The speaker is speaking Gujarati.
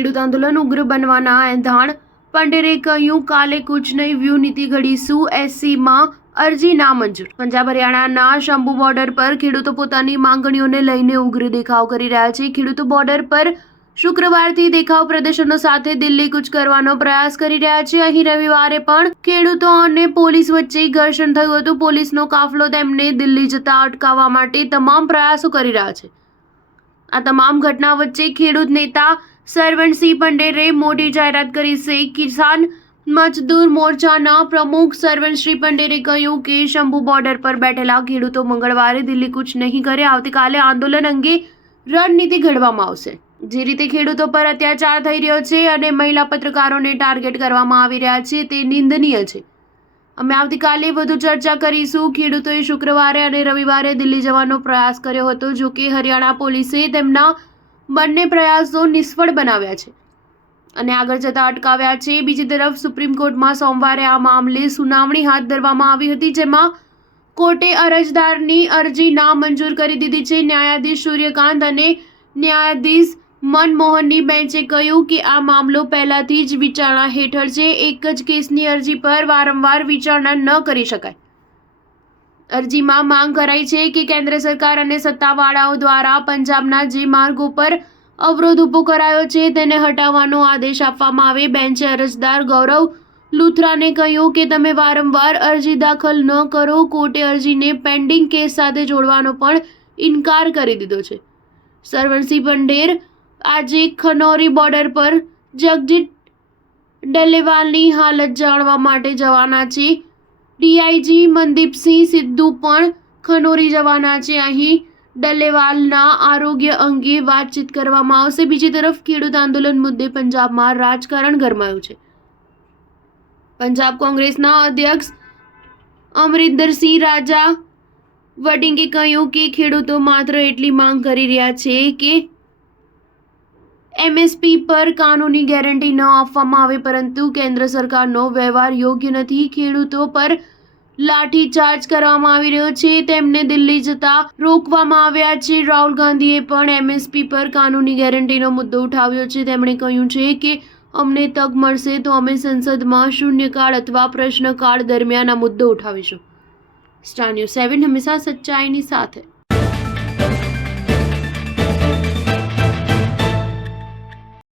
ખેડૂત આંદોલન ઉગ્ર બનવાના એંધાણ પંડેરે કહ્યું, કાલે કુછ નહીં વ્યૂ નીતિ ઘડીશું, એસસીમાં અરજી નામંજૂર। પંજાબ હરિયાણાના શંભુ બોર્ડર પર ખેડૂતો પોતાની માંગણીઓને લઈને ઉગ્ર દેખાવ કરી રહ્યા છે। ખેડૂતો બોર્ડર પર શુક્રવારથી દેખાવ પ્રદર્શનો સાથે દિલ્હી કૂચ કરવાનો પ્રયાસ કરી રહ્યા છે। અહીં રવિવારે પણ ખેડૂતો અને પોલીસ વચ્ચે ઘર્ષણ થયું હતું। પોલીસનો કાફલો તેમને દિલ્હી જતા અટકાવવા માટે તમામ પ્રયાસો કરી રહ્યા છે। આ તમામ ઘટના વચ્ચે ખેડૂત નેતા સરવણસિંહ પંડેરે મોટી જાહેરાત કરી છે। કિસાન મજદૂર મોરચાના પ્રમુખ સરવણસિંહ પંડેરે કહ્યું કે શંભુ બોર્ડર પર બેઠેલા ખેડૂતો મંગળવારે દિલ્હી કૂચ નહીં કરે। આવતીકાલે આંદોલન અંગે રણનીતિ ઘડવામાં આવશે। જે રીતે ખેડૂતો પર અત્યાચાર થઈ રહ્યો છે અને મહિલા પત્રકારોને ટાર્ગેટ કરવામાં આવી રહ્યા છે તે નિંદનીય છે। અમે આવતીકાલે વધુ ચર્ચા કરીશું। ખેડૂતોએ શુક્રવારે અને રવિવારે દિલ્હી જવાનો પ્રયાસ કર્યો હતો, જો કે હરિયાણા પોલીસે તેમના બંને પ્રયાસો નિષ્ફળ બનાવ્યા છે અને આગળ જતા અટકાવ્યા છે। બીજી તરફ સુપ્રીમ કોર્ટમાં સોમવારે આ મામલે સુનાવણી હાથ ધરવામાં આવી હતી, જેમાં કોર્ટે અરજદારની અરજી નામંજૂર કરી દીધી છે। ન્યાયાધીશ સૂર્યકાંત અને ન્યાયાધીશ મનમોહનની બેન્ચે કહ્યું કે આ મામલો પહેલાથી જ વિચારણા હેઠળ છે। એક જ કેસની અરજી પર વારંવાર વિચારણા ન કરી શકાય। અરજીમાં માંગ કરાઈ છે કે કેન્દ્ર સરકાર અને સત્તાવાળાઓ દ્વારા પંજાબના જે માર્ગો પર અવરોધ ઊભો કરાયો છે તેને હટાવવાનો આદેશ આપવામાં આવે। બેન્ચે અરજદાર ગૌરવ લુથરાને કહ્યું કે તમે વારંવાર અરજી દાખલ ન કરો। કોર્ટે અરજીને પેન્ડિંગ કેસ સાથે જોડવાનો પણ ઇનકાર કરી દીધો છે। સરવણસિંહ પંડેર આજે ખનૌરી બોર્ડર પર જગજીત ડલ્લેવાલની હાલત જાણવા માટે જવાના છે। ડીઆઈજી મનદીપસિંહ સિદ્ધુ પણ ખનૌરી જવાના છે। અહીં ડલ્લેવાલના આરોગ્ય અંગે વાતચીત કરવામાં આવશે। બીજી તરફ ખેડૂત આંદોલન મુદ્દે પંજાબમાં રાજકારણ ગરમાયું છે। પંજાબ કોંગ્રેસના અધ્યક્ષ અમરિંદરસિંહ રાજા વડિંગે કહ્યું કે ખેડૂતો માત્ર એટલી માંગ કરી રહ્યા છે કે એમએસપી પર કાનૂની ગેરંટી ન આપવામાં આવે, પરંતુ કેન્દ્ર સરકારનો વ્યવહાર યોગ્ય નથી। ખેડૂતો પર લાઠીચાર્જ કરવામાં આવી રહ્યો છે, તેમને દિલ્હી જતા રોકવામાં આવ્યા છે। રાહુલ ગાંધીએ પણ એમએસપી પર કાનૂની ગેરંટીનો મુદ્દો ઉઠાવ્યો છે। તેમણે કહ્યું છે કે અમને તક મળશે તો અમે સંસદમાં શૂન્યકાળ અથવા પ્રશ્નકાળ દરમિયાન આ મુદ્દો ઉઠાવીશું। સ્ટાર ન્યૂઝ 7 હંમેશા સચ્ચાઈની સાથે।